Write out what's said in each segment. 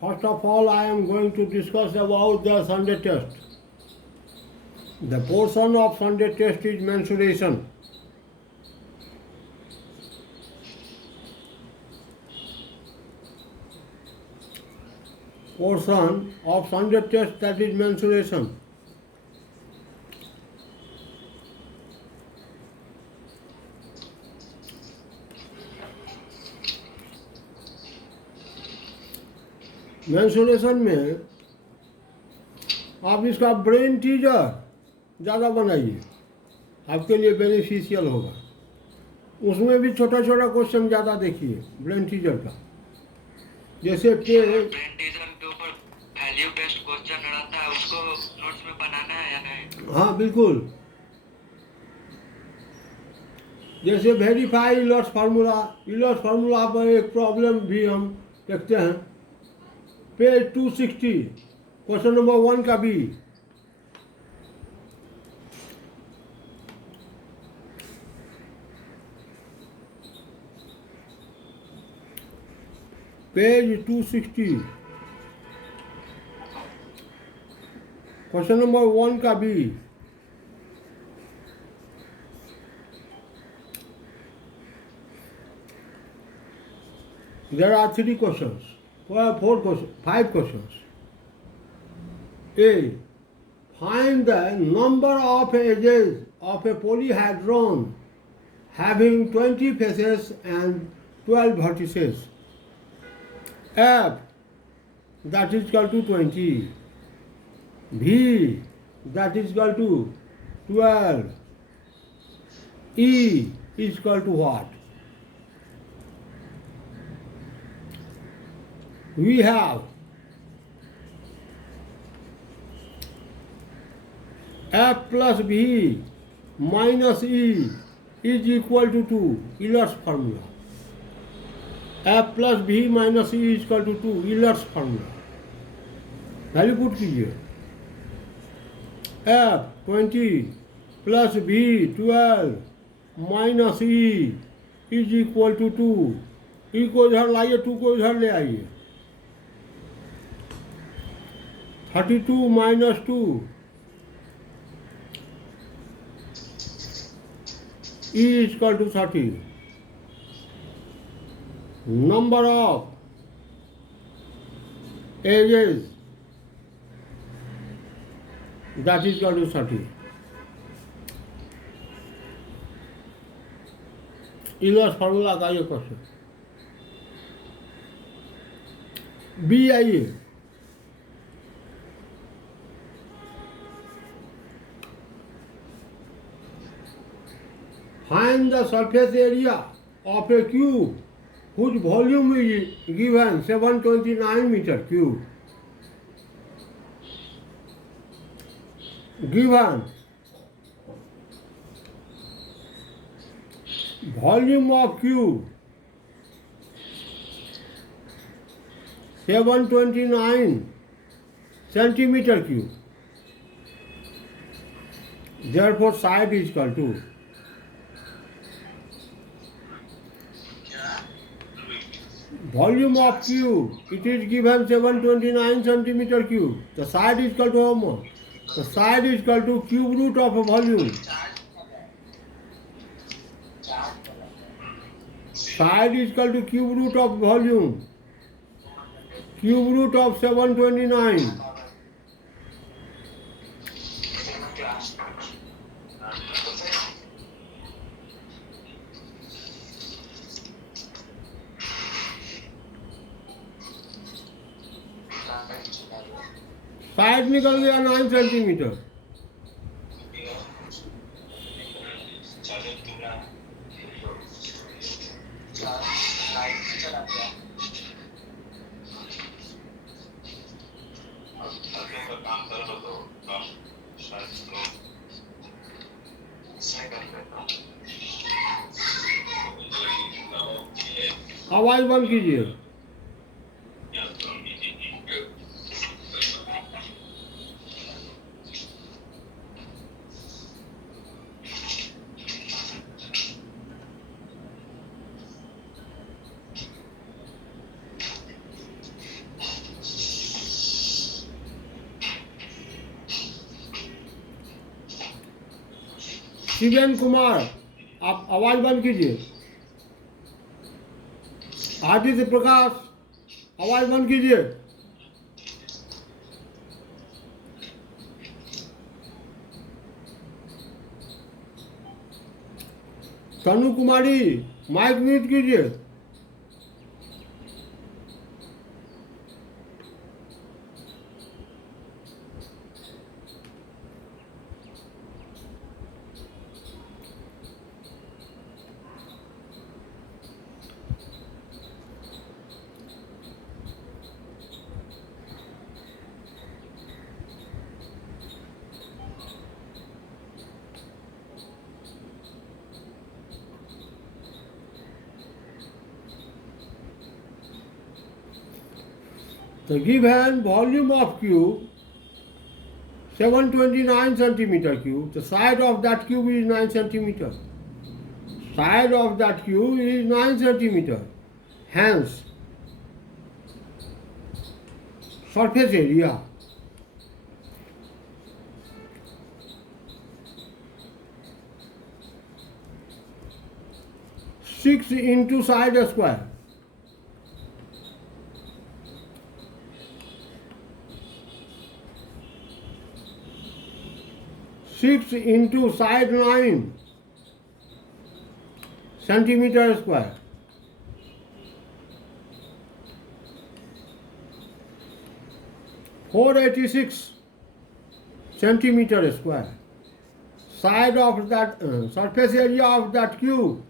First of all, I am going to discuss about the Sunday test. The portion of Sunday test is mensuration. Portion of Sunday test, that is mensuration. Mensuration में आप इसका brain teaser ज़्यादा बनाइए, आपके लिए beneficial होगा। उसमें भी छोटा छोटा क्वेश्चन ज़्यादा देखिए ब्रेन टीजर का। जैसे पे ब्रेन टीजर के ऊपर वैल्यू बेस्ड क्वेश्चन रहता है, उसको नोट्स में बनाना है या नहीं? हाँ बिल्कुल। जैसे वेरीफाई इलर्स फार्मूला पर एक प्रॉब्लम भी हम देखते हैं। पेज 260 क्वेश्चन नंबर 1 का बी। पेज 260 क्वेश्चन नंबर 1 का B. There are 3 questions, 4 questions, 5 questions. A. Find the number of edges of a polyhedron having 20 faces and 12 vertices. F, that is equal to 20. V, that is equal to 12. E is equal to what? We have F plus V minus E is equal to 2, Euler's formula. F plus V minus E is equal to 2, Euler's formula. Value put कीजिए। F 20 plus V 12 minus E is equal to 2. E को इधर लाइए, 2 को इधर ले आइए। 32 minus 2 E is equal to 30. Number of edges, that is equal to 30. Euler's formula का ये क्वेश्चन। बी आइए। Find the surface area of a cube whose volume is given 729 meter cube. Given volume of cube 729 centimeter cube. Therefore, side is equal to volume of cube. It is given 729 centimeter cube. The side is equal to how much? The side is equal to cube root of a volume. Side is equal to cube root of volume. Cube root of 729. Side निकल गया 9 centimetre. आवाज बंद कीजिए। शिवेन कुमार, आप आवाज बंद कीजिए। आदित्य प्रकाश, आवाज बंद कीजिए। तनु कुमारी, माइक म्यूट कीजिए। The given volume of cube 729 centimeter cube. The side of that cube is 9 centimeter. Side of that cube is 9 centimeter. Hence, surface area six into side square. Six into side 9 centimeter square. 486 centimeter square. Side of that surface area of that cube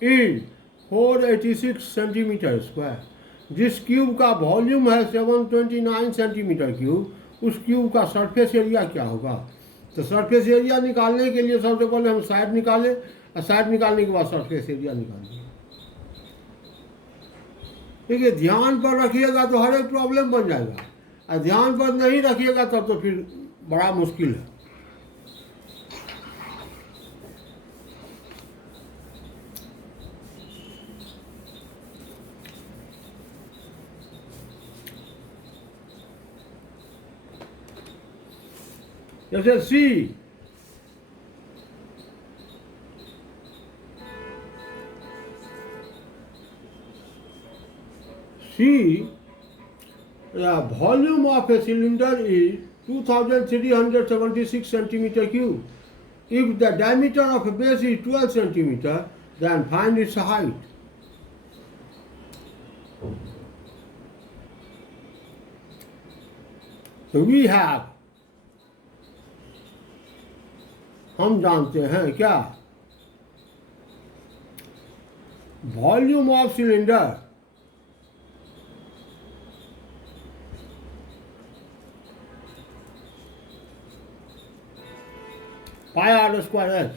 is 486 centimeter square. जिस cube का volume है 729 centimetre cube, उस cube का surface area क्या होगा? तो surface area निकालने के लिए सबसे पहले हम साइड निकालें, और साइड निकालने के बाद सरफेस एरिया निकालेंगे। देखिए, ध्यान पर रखिएगा तो हर एक प्रॉब्लम बन जाएगा, और ध्यान पर नहीं रखिएगा तब तो फिर बड़ा मुश्किल है। जैसे सी, the volume of a cylinder is 2376 centimeter cube. If the diameter of a base is 12 centimeter, then find its height. So we have, हम जानते हैं क्या? Volume of cylinder pi r square h.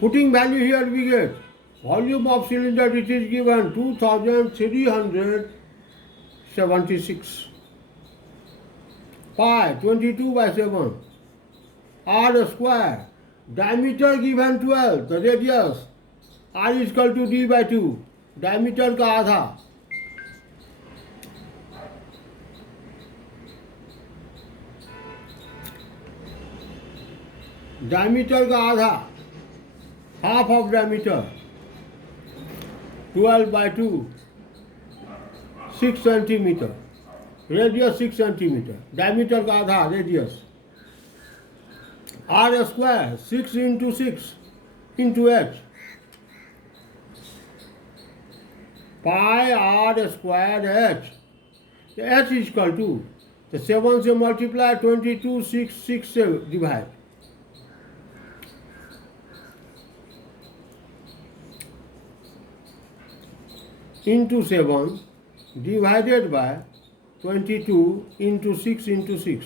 Putting value here, we get volume of cylinder, it is given 2376. Pi 22/7. R square. Diameter given 12. The radius r is equal to d/2. Diameter का आधा. Diameter का आधा, half of diameter 12/2, 6 centimetre, radius 6 centimetre, diameter का आधा radius, R square 6 into 6 into H, pi R square H, H is equal to 7 से multiply 22, 6 से divide, into 7 divided by 22 into 6 into 6.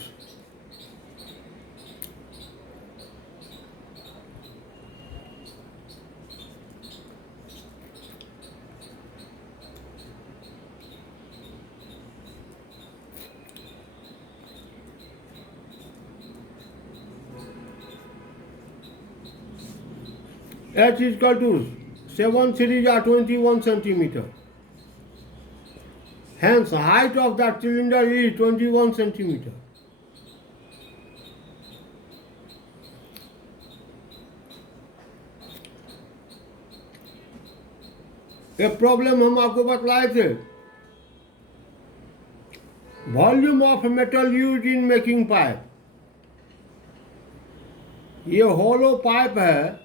H is equal to 7 3 are 21 centimeter. Hence, height of that cylinder is 21 centimeter. एक problem हम आपको बतलाए थे, volume of metal use in making pipe. ये होलो pipe है,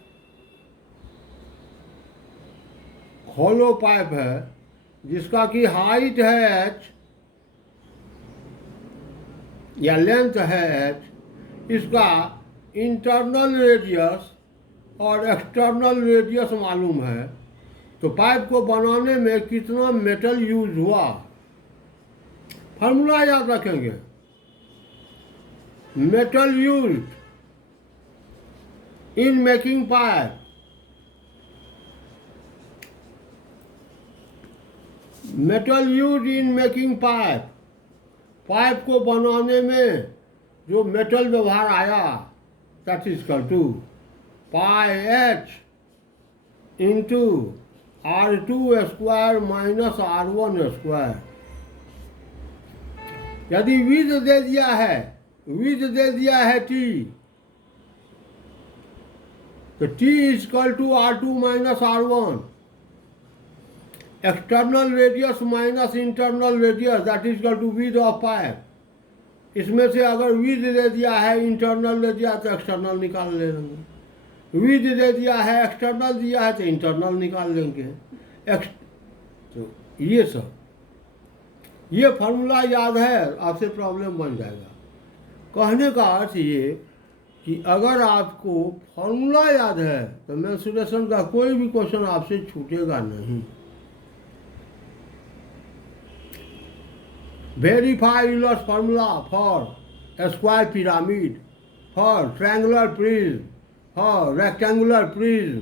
होलो pipe है जिसका कि हाइट है h या लेंथ है h, इसका इंटरनल रेडियस और एक्सटर्नल रेडियस मालूम है, तो पाइप को बनाने में कितना मेटल यूज हुआ, फार्मूला याद रखेंगे। Metal use in making pipe, metal use in making pipe, pipe को बनाने में जो मेटल व्यवहार आया, that is equal to pi H into R2 square minus R1 square. यदि विड्थ दे दिया है, विड्थ दे दिया है T, तो T is equal to R2 minus R1, external radius minus internal radius, that is equal to width of pipe. इसमें से अगर विड्थ दे दिया है, इंटरनल दे दिया तो एक्सटर्नल निकाल लेंगे, विड्थ दे दिया है, एक्सटर्नल दिया है तो इंटरनल निकाल लेंगे। तो ये सब, ये फार्मूला याद है, आपसे प्रॉब्लम बन जाएगा। कहने का अर्थ ये कि अगर आपको फार्मूला याद है तो मेंसुरेशन का कोई भी क्वेश्चन आपसे छूटेगा नहीं। Verify Euler's formula for square pyramid, for triangular prism, for rectangular prism,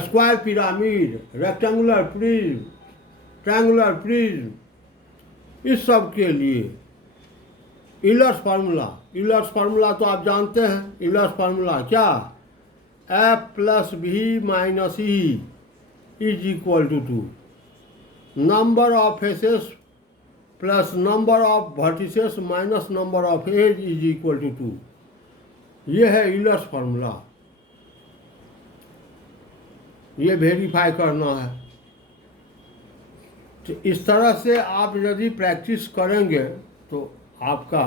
square pyramid, rectangular prism, triangular prism, इस सब के लिए यूलर्स फार्मूला, यूलर्स फार्मूला तो आप जानते हैं। यूलर्स फार्मूला क्या, F plus V minus E is equal to 2, number of faces plus number of vertices minus number of edge is equal to 2। ये है यूलर्स फार्मूला, ये वेरीफाई करना है। तो इस तरह से आप यदि प्रैक्टिस करेंगे तो आपका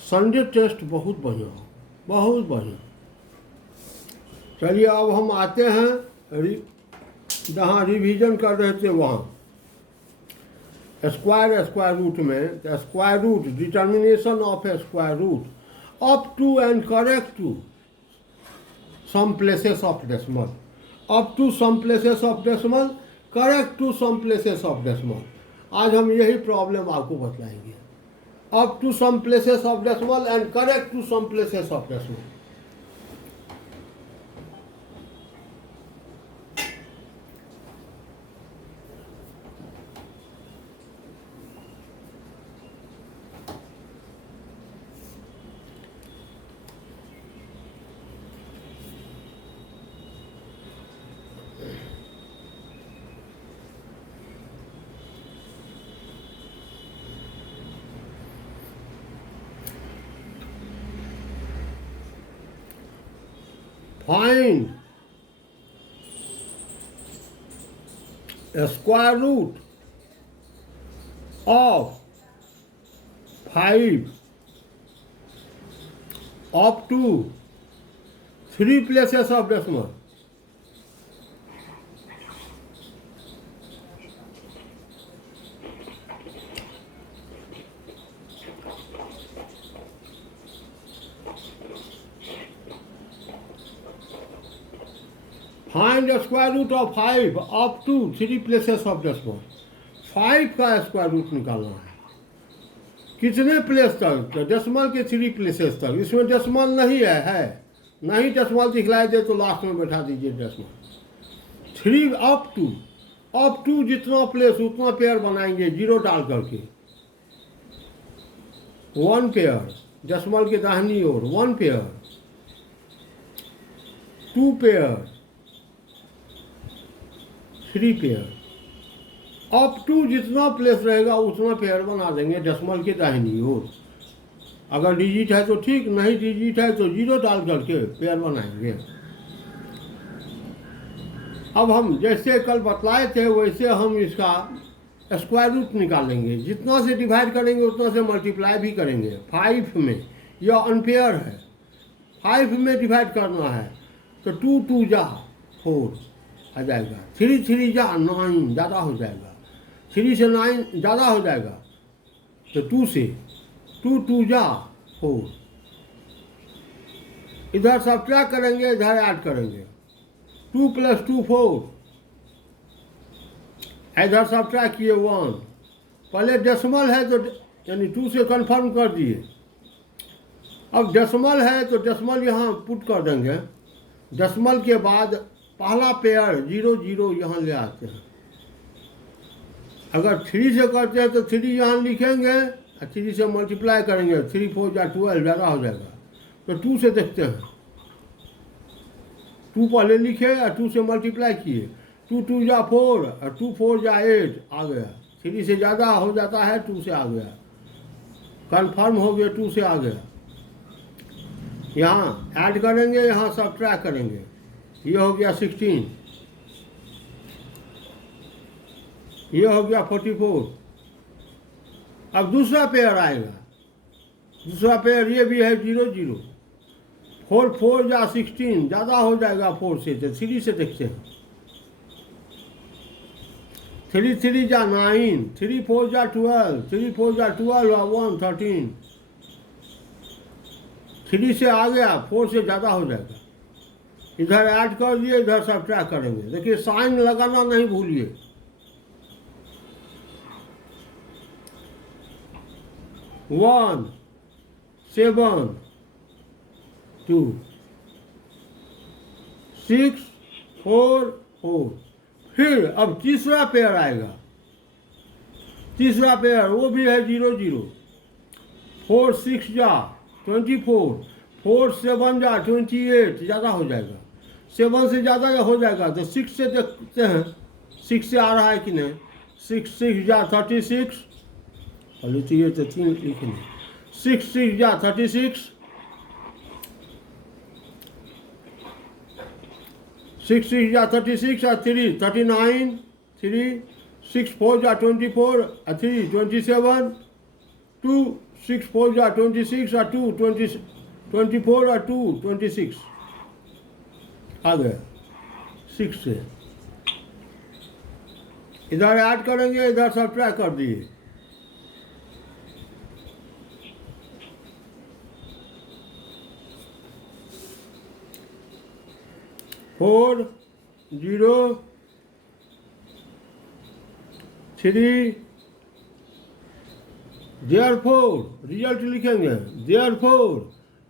संडे टेस्ट बहुत बढ़िया हो, बहुत बढ़िया। चलिए अब हम आते हैं जहाँ रिवीजन कर रहे थे वहाँ स्क्वायर स्क्वायर रूट में। Square root, determination of a square root up to and correct to some places of decimal, up to some places of decimal, correct to some places of decimal. आज हम यही problem आपको बतलाएंगे, up to some places of decimal and correct to some places of decimal. Find a square root of 5 up to 3 places of decimal. Find the square root of 5 up to 3 places of decimal. 5 का square root निकालना है, कितने place तक, तो decimal के 3 places तक। इसमें decimal नहीं है, नहीं डेसिमल दिखलाई दे तो लास्ट में बैठा दीजिए डेसिमल। 3 अप टू जितना प्लेस उतना पेयर बनाएंगे जीरो डाल करके। 1 पेयर डेसिमल के दाहिनी ओर, 1 pair, 2 pair, 3 pair, up to जितना प्लेस रहेगा उतना पेयर बना देंगे डेसिमल के दाहिनी ओर। अगर डिजिट है तो ठीक, नहीं डिजिट है तो जीरो डाल करके पेयर बनाएंगे। अब हम जैसे कल बतलाए थे वैसे हम इसका स्क्वायर रूट निकालेंगे, जितना से डिवाइड करेंगे उतना से मल्टीप्लाई भी करेंगे। 5 में यह अनपेयर है, 5 में डिवाइड करना है तो 2 2 जा 4 आ जाएगा, 3 3 जा 9 ज़्यादा हो जाएगा, 3 से 9 ज़्यादा हो जाएगा तो 2 से 2 2 जा 4, इधर सब्ट्रैक्ट करेंगे इधर ऐड करेंगे, 2 + 2 4, इधर सब्ट्रैक्ट किए 1, पहले डेसिमल है तो यानी 2 से कन्फर्म कर दिए। अब डेसिमल है तो डेसिमल यहाँ पुट कर देंगे, डेसिमल के बाद पहला पेयर 0 0 यहाँ ले आते हैं। अगर 3 से करते हैं तो 3 यहाँ लिखेंगे, 3 से मल्टीप्लाई करेंगे, 3 4 जा 12 ज़्यादा हो जाएगा तो 2 से देखते हैं, 2 पहले लिखे और 2 से मल्टीप्लाई किए, 2 2 जा 4 और 2 4 जा 8 आ गया, 3 से ज़्यादा हो जाता है 2 से आ गया, कन्फर्म हो गया 2 से आ गया। यहाँ ऐड करेंगे यहाँ सब्ट्रैक्ट करेंगे, ये हो गया 16, ये हो गया 44। अब दूसरा पेयर आएगा, दूसरा पेयर ये भी है 0 0, 4 4 जा 16 ज़्यादा हो जाएगा 4 से, तो 3 से देखते हैं, 3 3 जा 9, 3 4 जा 12, 3 4 जा 12 और 1 13, 3 से आ गया 4 से ज़्यादा हो जाएगा, इधर ऐड कर दिए इधर सब्ट्रैक्ट करेंगे। देखिए साइन लगाना नहीं भूलिए, 1 7 2 6 4 4। फिर अब तीसरा पेयर आएगा, तीसरा पेयर वो भी है 0 0, 4 6 जा 24, 4 7 जा 28 ज़्यादा हो जाएगा, 7 से ज़्यादा हो जाएगा तो 6 से देखते हैं 6 से आ रहा है कि नहीं, 6 6 जा 36, तो ये तो 3 लिखेंगे, 6 6 जा 36, 6 6 जा 36 और 3 39, 3 6 4 जा 24 और 3 27, 2 6 4 जा 26 और 2 24 और 2 26 आ गया 6 से। इधर ऐड करेंगे इधर सब्ट्रैक्ट कर दिए, फोर 0 3, therefore रिजल्ट लिखेंगे, therefore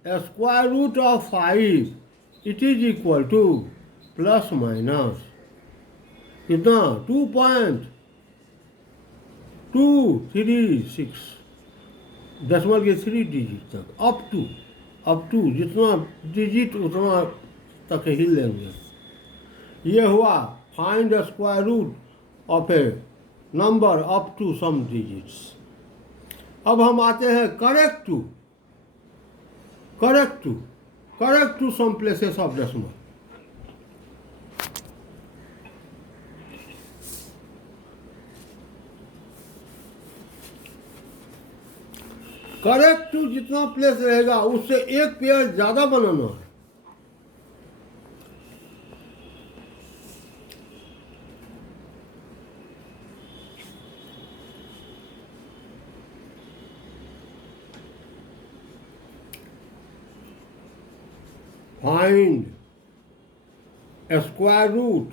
square root of 5 it is equal to plus minus कितना 2.236, डेसिमल के 3 डिजिट तक, अप टू जितना डिजिट उतना तक ही लेंगे। ये हुआ find square root of a number up to some digits. अब हम आते हैं correct to some places of decimal. Correct to जितना प्लेस रहेगा उससे एक पेयर ज्यादा बनाना है। Find a square root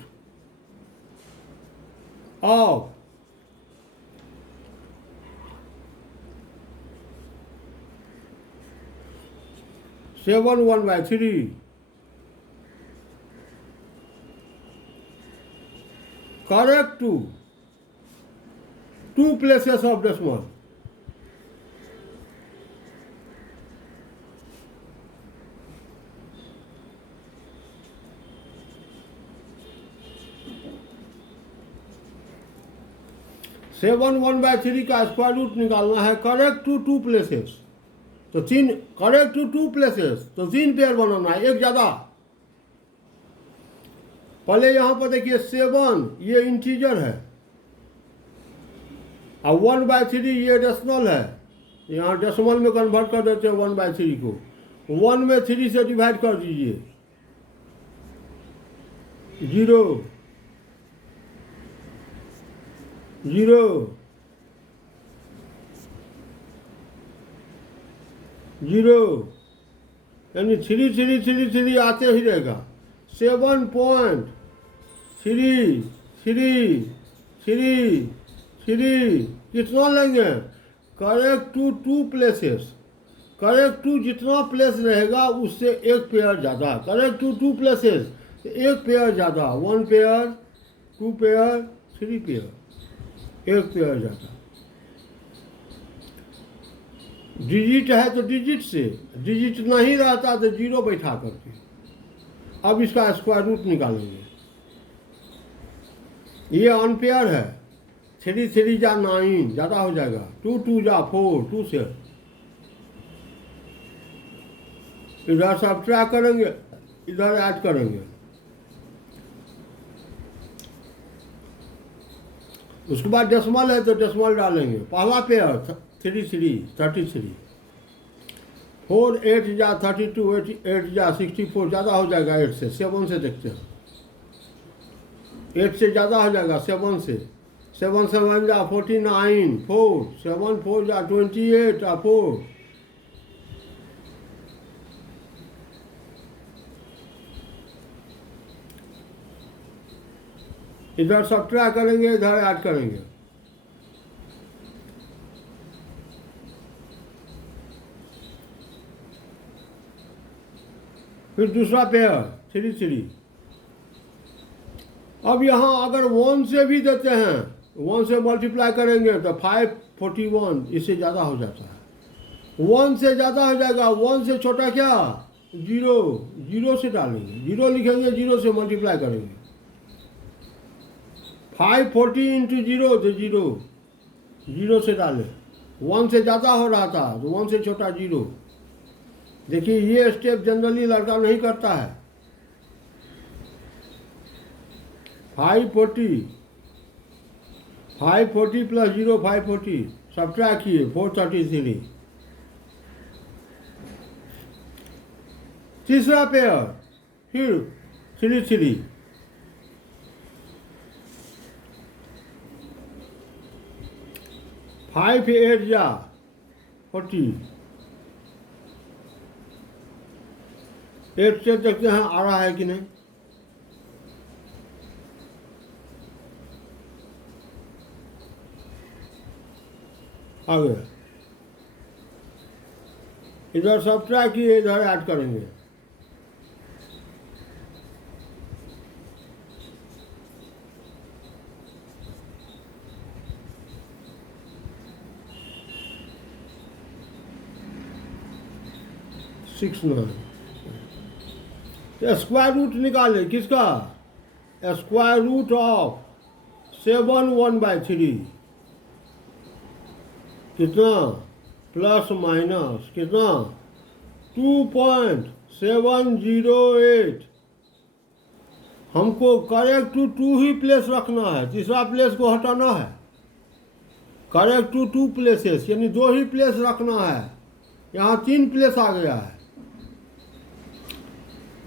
of 7 1/3 correct to two places of decimal. Seven 1/3 का स्क्वायर रूट निकालना है करेक्ट टू 2 प्लेसेस, तो 3 करेक्ट टू 2 प्लेसेस तो 3 पेयर बनाना है, एक ज़्यादा। पहले यहाँ पर देखिए 7 ये इंटीजर है और 1/3 ये डेसिमल है। यहाँ डेसिमल में कन्वर्ट कर देते हैं 1/3 को। 1 में 3 से डिवाइड कर दीजिए 0 0 0 यानी 3 3 3 3 आते ही रहेगा। 7.3 कितना लेंगे? Correct to 2 places. Correct to जितना प्लेस रहेगा उससे एक पेयर ज़्यादा। करेक्ट टू 2 प्लेसेस एक पेयर ज़्यादा। 1 पेयर 2 पेयर 3 पेयर एक पेयर ज़्यादा। डिजिट है तो डिजिट से, डिजिट नहीं रहता तो 0 बैठा करके। अब इसका स्क्वायर रूट निकालेंगे। ये अनपेयर है। 3 3 जा 9 ज़्यादा हो जाएगा। 2 2 जा 4 2 से इधर सब्ट्रैक्ट करेंगे, इधर ऐड करेंगे। उसके बाद डेसिमल है तो डेसिमल डालेंगे। पहला पेयर 3 3 33। 4 8 जा 32 8 जा 64 ज़्यादा हो जाएगा 8 से। 7 से देखते हैं। 8 से ज़्यादा हो जाएगा 7 से। 7 7 जा 49 4 7 4 जा 28 4 इधर सब्ट्रैक्ट करेंगे, इधर ऐड करेंगे। फिर दूसरा पेयर 3 3। अब यहाँ अगर 1 से भी देते हैं, 1 से मल्टीप्लाई करेंगे तो 541 इससे ज़्यादा हो जाता है। 1 से ज़्यादा हो जाएगा। 1 से छोटा क्या? 0 0 से डालेंगे। 0 लिखेंगे, 0 से मल्टीप्लाई करेंगे। 540 इंटू 0 तो 0 0 से डालें। 1 से ज़्यादा हो रहा था तो 1 से छोटा 0। देखिए ये स्टेप जनरली लड़का नहीं करता है। 540 प्लस 0 540 सब्ट्रैक्ट किए 433। तीसरा पेयर फिर 3 3। 5 8 जा 40। 8 से देखते हैं आ रहा है कि नहीं। आ गया। इधर सब्ट्रैक्ट किए, इधर ऐड करेंगे। स्क्वायर रूट निकाले किसका? स्क्वायर रूट ऑफ 7 1/3 कितना? प्लस माइनस कितना? 2.708। हमको करेक्ट टू 2 ही प्लेस रखना है, तीसरा प्लेस को हटाना है। करेक्ट टू 2 प्लेसेस यानी 2 ही प्लेस रखना है। यहाँ 3 प्लेस आ गया है।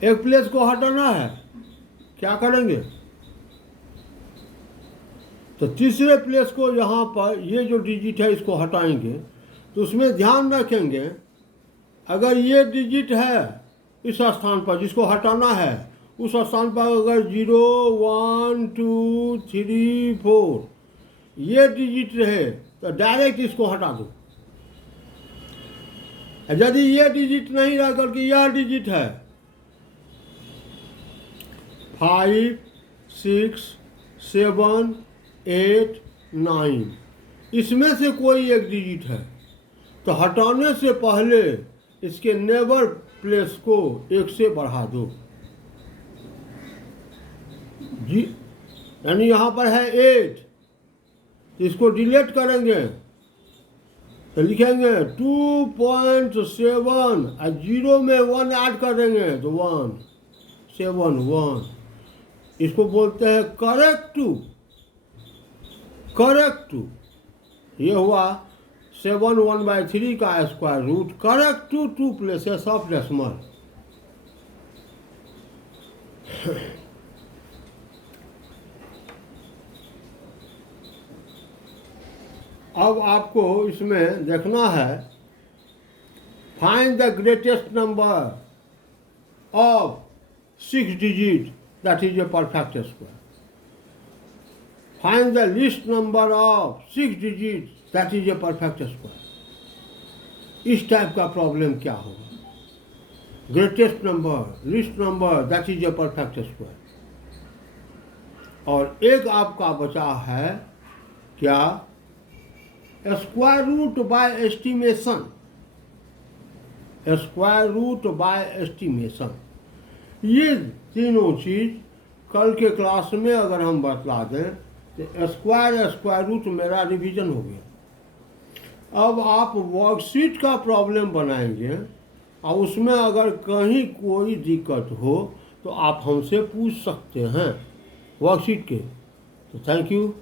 एक प्लेस को हटाना है। क्या करेंगे? तो तीसरे प्लेस को यहाँ पर ये जो डिजिट है इसको हटाएंगे। तो उसमें ध्यान रखेंगे अगर ये डिजिट है इस स्थान पर जिसको हटाना है, उस स्थान पर अगर 0 1 2 3 4 ये डिजिट रहे तो डायरेक्ट इसको हटा दो। यदि ये डिजिट नहीं रह करके यह डिजिट है 5 6 7 8 9 इसमें से कोई एक डिजिट है तो हटाने से पहले इसके नेबर प्लेस को 1 से बढ़ा दो। जी यानी यहाँ पर है 8 तो इसको डिलीट करेंगे तो लिखेंगे 2.7 और 0 में 1 ऐड कर देंगे तो 1 7 1 इसको बोलते हैं करेक्ट 2। ये हुआ 7 1/3 का square root correct 2 places of decimal. अब आपको इसमें देखना है, find the greatest number of 6 digit that is a perfect square. Find the least number of 6 digit that is a perfect square. इस टाइप का प्रॉब्लम क्या होगा? Greatest number, least number that is a perfect square. और एक आपका बचा है क्या? Square root by estimation. Square root by estimation, ये तीनों चीज कल के क्लास में अगर हम बतला दें तो स्क्वायर रूट मेरा रिवीजन हो गया। अब आप वर्कशीट का प्रॉब्लम बनाएंगे और उसमें अगर कहीं कोई दिक्कत हो तो आप हमसे पूछ सकते हैं वर्कशीट के। तो थैंक यू।